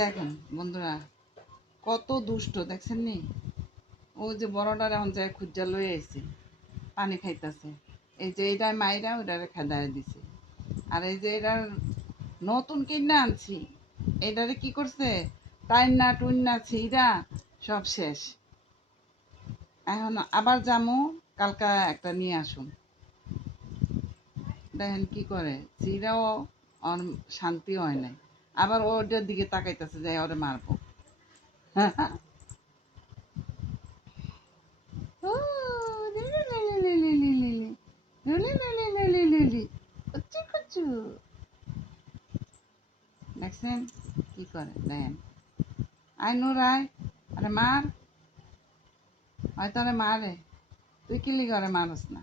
দেখেন বন্ধুরা, কত দুষ্ট দেখছেন নি? ও যে বড়টার এখন যায় খুঁজা লয়ে আইছে, পানি খাইতেছে। এই যে এটা মাইরা ওটারে খেদায় দিছে। আর এই যে এটার নতুন কিনা আনছি, এটারে কি করছে, টাইনা টুইনা ছিঁড়া সব শেষ। এখন আবার যামু, কালকা একটা নিয়ে আসুন। দেখেন কি করে, চিরাও ওর শান্তি হয় নাই, আবার ওটার দিকে তাকাইতেছে যে ওরে মারবো। ও, লিলি লিলি লিলি লিলি লিলি লিলি লিলি লিলি কুচু কুচু। দেখছেন কি করে, দেখেন। আয় নূর আয়, আরে মার, হয়তো আরে মারে, তুই কিলি করে মারস না।